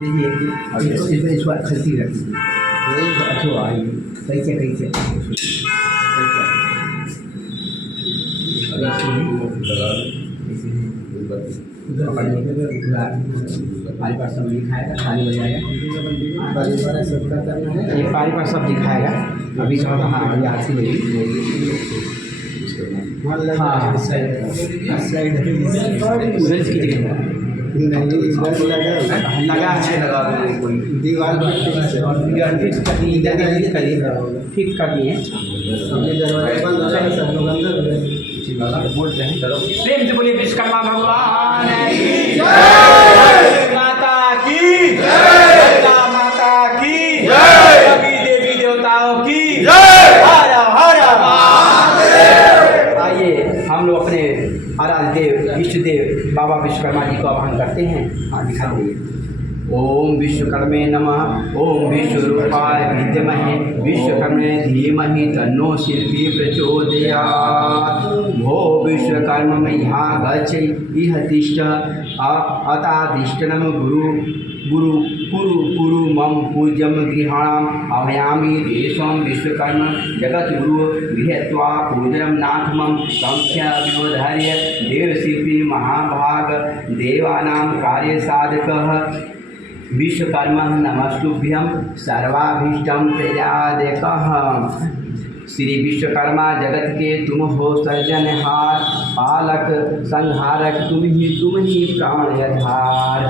इसको खलती रहती है अच्छो आई कैसे कैसे पारी पर सब दिखाएगा थाली बजाएगा ये पारी पर सब दिखाएगा अभी सब हाँ अभी आरती बजेगी हाँ उधर की जगह लगा है दीवार फिक्स कर दिए प्रेम से बोलिए विश्वकर्मा भगवान की माता की माता की सभी देवी देवताओं की हर हर आइए हम लोग अपने आराध्य देव इष्ट देव बाबा विश्वकर्मा जी को आह्वान करते हैं। हाँ दिखा दीजिए। ओम विश्वकर्मे नमः। ओम विश्वरूपाय विद्महे विश्वकर्मे धीमहि तन्नो शिल्पी प्रचोदयात्। भो विश्वकर्म मह्यं गच्छ इह तिष्ठ अताधिष्ठनं गुरु कुरु मम पूज्यं गृहाणाम् आह्वयामि देशं विश्वकर्म जगद्गुरु गृहीत्वा पूजनं नाथ मम संख्या विनोधार्य देवशिल्पी महाभाग देवानां कार्यसाधकः विश्वकर्मा नमस्तुभ्यं सर्वाभीष्टं प्रजादेकः। श्री विश्वकर्मा जगत के तुम हो सृजनहार पालक संहारक तुम ही प्राणधार।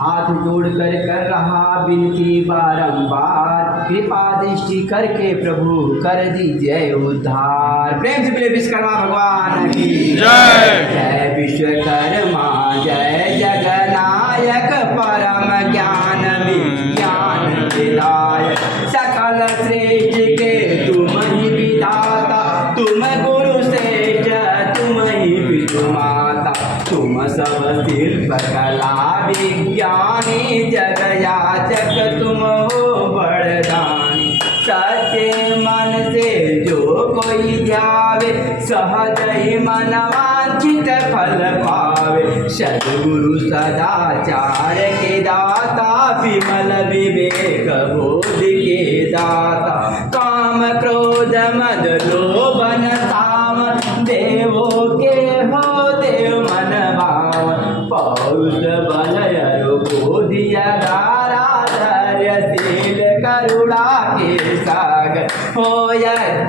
हाथ जोड़ कर रहा विनती बारंबार कृपा दृष्टि करके प्रभु कर दीजिए उद्धार। प्रेम से बोले विश्वकर्मा भगवान की जय। जय विश्वकर्मा जय जगनायक परम ज्ञान विज्ञान विदायक सकल श्रेष्ठ के तुम ही विधाता तुम गुरु श्रेष्ठ तुम ही विदु माता तुम सब शिल्प कला विज्ञानी जग याचक तुम हो वरदानी। सच्चे मन से जो कोई ध्यावे सहज ही मन वांछित फल पावे। सद्गुरु सदाचार के दाता विमल विवेक बोध के दाता काम क्रोध मद लोभ ताम देवों के हो देव मन भाव। पौरुष बल बोधिया धारा धैर्यशील करुणा के सागर हो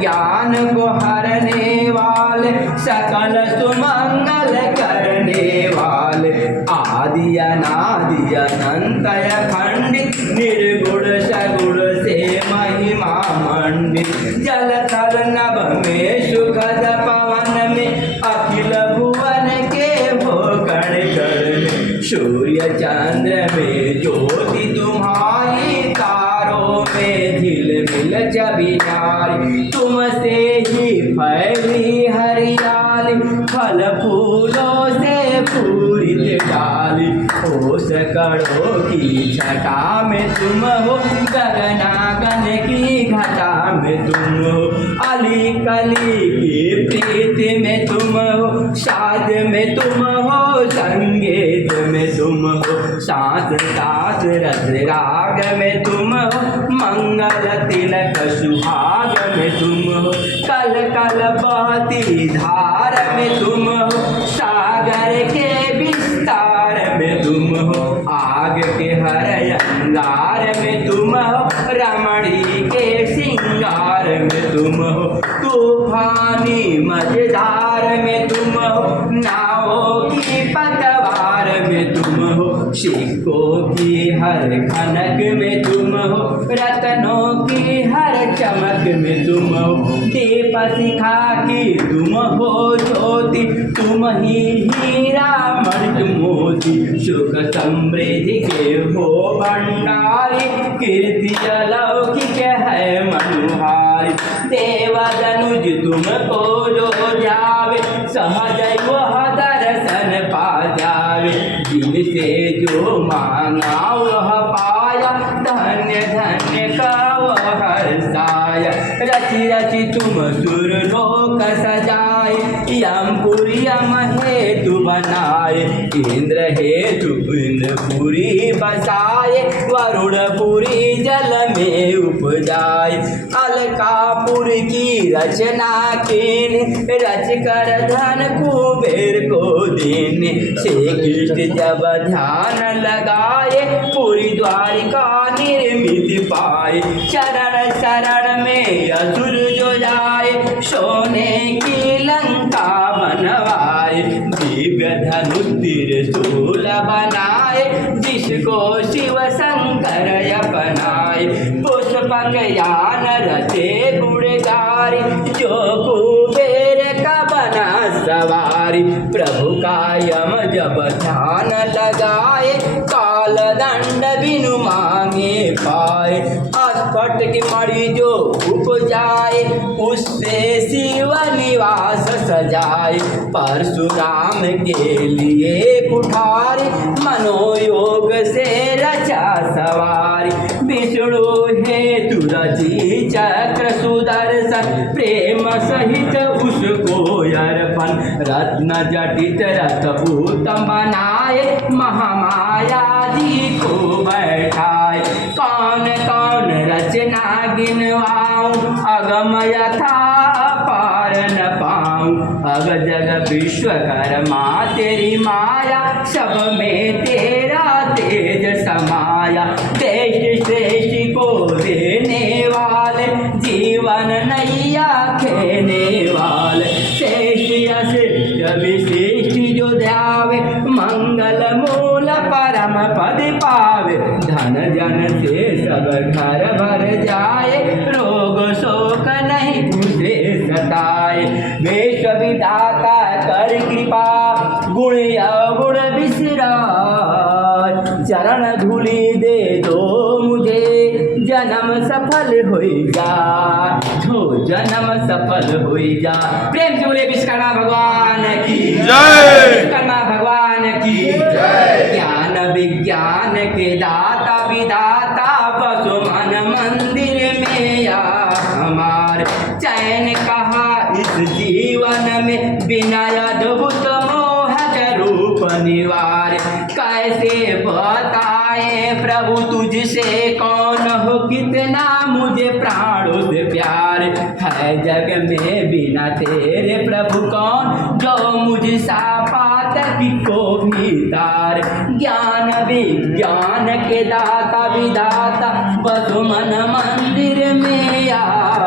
ज्ञान को हरने वाले सकल सुमंगल करने वाले। आदि अनादि अनंत अखंडित निर्गुण सगुण से महिमा मंडित। जल थल नभ में सुखद पवन में अखिल भुवन के हो कण कण में। सूर्य चंद्र में ज्योति तुम्हारी तारों में झिलमिल छवि नारी। तुमसे ही फैली हरियाली फल फूलों से पूरित डाली। ओस कड़ों की छटा में तुम हो गगनागन की घटा में तुम हो। अली कली की प्रीति में तुम हो साज में तुम हो संगीत में तुम हो सांस सास रस राग में तुम हो मंगल तिलक सुहाग में तुम हो। कल कल बहती धार में तुम हो सागर के विस्तार में तुम हो। आग के हर अंगार में तुम हो रमणी के सिंगार में तुम हो। तूफानी मझधार में तुम हो नावों की पतवार में तुम हो। सिक्कों की हर खनक में तुम हो रत्नों की हर चमक में तुम हो। दीप शिखा की तुम हो ज्योति तुम ही हीरा मणि मोती। सुख समृद्धि के हो भंडारी कीर्ति अलौकिक है मनुहारी। देवदनुज तुमको जो जावे सहज वह दर्शन पा जावे। जिनसे जो मांगा वह पाया धन्य धन्य का वह हर्षाया। रचि रचि तुम सुरलोक सजाए यमपुरी यम हेतु बनाए। इंद्र हेतु इंद्रपुरी बसाए, वरुणपुरी जल में उपजाए। अलकापुर की रचना कीन, रच कर धन कुबेर को दीन। श्री कृष्ण जब ध्यान लगाए, पूरी द्वारिका निर्मित पाए। शरण शरण में असुर जो जाए, सोने की लंका बनवाए। दिव्य धनुष त्रिशूल बनाए, जिसको शिव शंकर अपनाए। पुष्पक यान रचे गुणगारी, जो कुबेर का बना सवारी। प्रभु का यम जब ध्यान लगाए, काल दंड बिनु मांगे पाए। अस्फट की मणि जो उपजाए, उससे शिव निवास सजाए। परशुराम के लिए कुठारी, मनोयोग से रचा सवारी। विष्णु हेतु रची चक्र सुदर्शन, प्रेम सहित उसको अर्पण। रत्न जटित रथ उत्तम बनाए, महामाया जी को बैठाए। कौन कौन रचना गिनवाऊं, अगम यथा पार न पाऊं। अग जग विश्वकर्मा तेरी माया, सब में तेरा तेज समाया। देश श्रेष्ठ को देने वाले, जीवन नैया खेने वाले। श्रेष्ठ अश्रेष्ठ विशिष्ट जो ध्यावे, मंगल मूल परम पद पावे। धन जन से सब घर भर जाए, रोग शोक नहीं तुझे सताए। वेश विधाता कर कृपा, गुण अवगुण बिसराय। चरण धूलि दे दो मुझे, जन्म सफल होई जा, जो जन्म सफल होई जा। प्रेम से बोले विश्वकर्मा भगवान की जय, विश्वकर्मा भगवान की जय। ज्ञान विज्ञान के दाता विधाता, बसो मन मंदिर में आ हमार। चैन कहा इस जीवन में, बिना अद्भुत मोहक रूप निवार। कैसे बताए प्रभु तुझसे कौन हो, कितना मुझे प्राणों से प्यार है। जग में बिना तेरे प्रभु कौन, जो मुझ सा पातकी को भी तार। ज्ञान विज्ञान के दाता विधाता, बस मन मंदिर में आ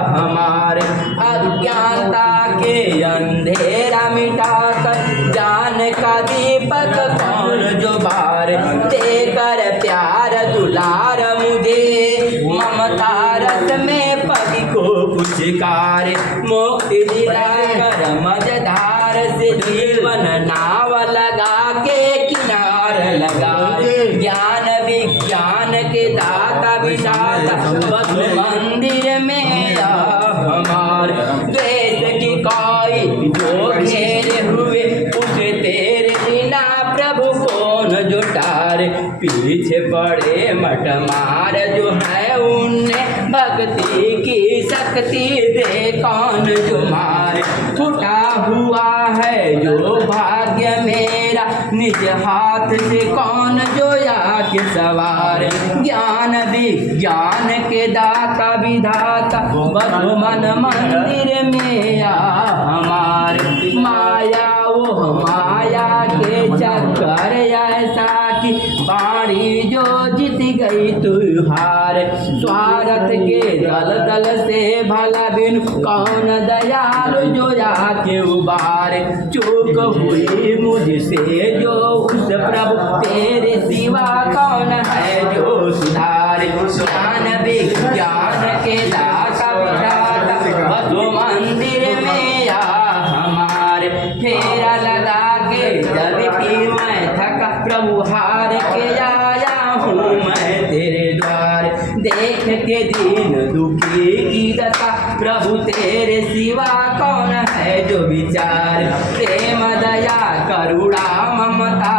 हमारे। अज्ञानता के अंधेरा मिटाकर, ज्ञान का दीपक कौन जो बार। देकर प्यार दुलार मुझे, ममता रस में पग को पुचकार। मुक्ति दिलाकर मझधार से, जीवन नाव लगा के किनार लगाए। ज्ञान विज्ञान के दाता विधाता, बस मंदिर में आ हमार। द्वेष की कोई जो घेरे हुए, उसे तेरे बिना प्रभु कौन जो टारे। पीछे पड़े मठ मार जो है, उन्हें भक्ति की शक्ति दे कौन जो मारे। फूटा हुआ है जो भाग्य मेरा, निज हाथ से कौन जो आके सवार। ज्ञान विज्ञान के दाता विधाता, बसो मन मंदिर में आ हमार। माया वो माया के चक्कर ऐसा की, बाड़ी जो जीत गई तू हार। स्वार्थ के दल दल से भला बिन, कौन दयालु जो आके उबार। चूक हुई मुझसे जो उस प्रभु, तेरे सिवा कौन है जो सुधारे। ज्ञान विज्ञान के दाता विधाता, बसो मंदिर में आ हमारे। फेरा लगा के जब की मैं थका, प्रभु हार के आया हूँ मैं तेरे द्वार। देख के दीन दुखी की दशा, प्रभु तेरे सिवा कौन है जो विचार। प्रेम दया करुणा ममता,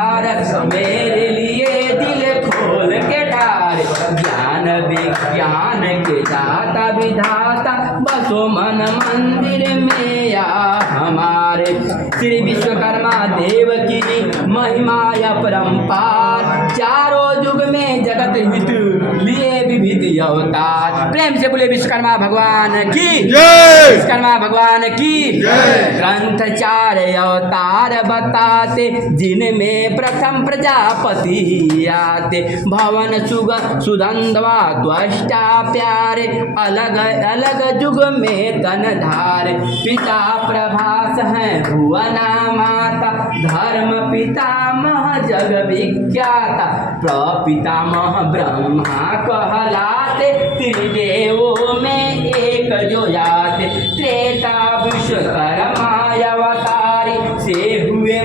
मेरे लिए दिल खोल के डार। ज्ञान ज्ञान विज्ञान के दाता विधाता बसो मन मंदिर में या हमारे। श्री विश्वकर्मा देव की महिमा अपरंपार, चारों युग में जगत हित लिए विविध अवतार। प्रेम से बोले विश्वकर्मा भगवान की जय। विश्वकर्मा भगवान की जय। ग्रंथ चार अवतार बताते, जिनमें प्रथम प्रजापति आते। भवन सुगंधवा त्वष्टा प्यारे, अलग अलग युग में तन धारे। पिता प्रभास हैं भुवना माता, धर्म पितामह जग विख्याता। प्रपितामह ब्रह्मा कहलाते, त्रिदेवों में एक जो जाते। त्रेता विश्वकर्मा अवतारी, से हुए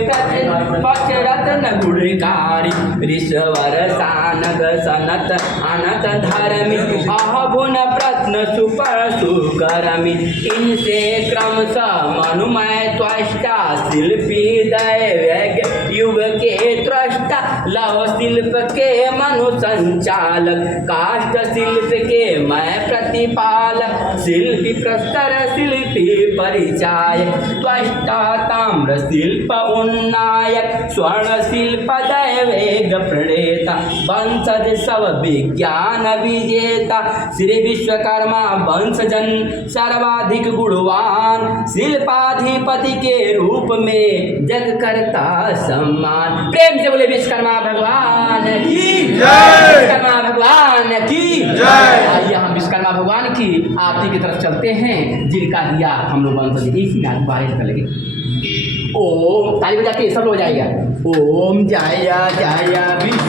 पक्ष रत्न गुणकारी। ऋषवर सानग सनत अनत धर्मी, अहगुण प्रत्न सुपर सुकर्मी। इनसे क्रमशः मनुमय त्वष्टा, शिल्पी दैवज्ञ युग के त्रष्टा। लव शिल्प के मनु संचालक, काष्ठ शिल्प के मैं प्रतिपालक। शिल्पी प्रस्तर शिल्पी परिचायक, त्वष्टा ताम्र शिल्प उन्नायक। स्वर्ण शिल्प दैवेग प्रणेता, वंशज सब विज्ञान विजेता। श्री विश्वकर्मा वंशजन सर्वाधिक गुणवान, शिल्पाधिपति के रूप में जग करता सम्मान। प्रेम से बोले विश्वकर्मा भगवान की जय। विश्वकर्मा भगवान की जय। आइए हम विश्वकर्मा भगवान की आरती की तरफ चलते हैं, जिनका दिया हम लोग वंशज इसी नाम बारिश कर लगे। ओम ताली बजा के सब लोग हो जाएगा। ओम जय जय विश्व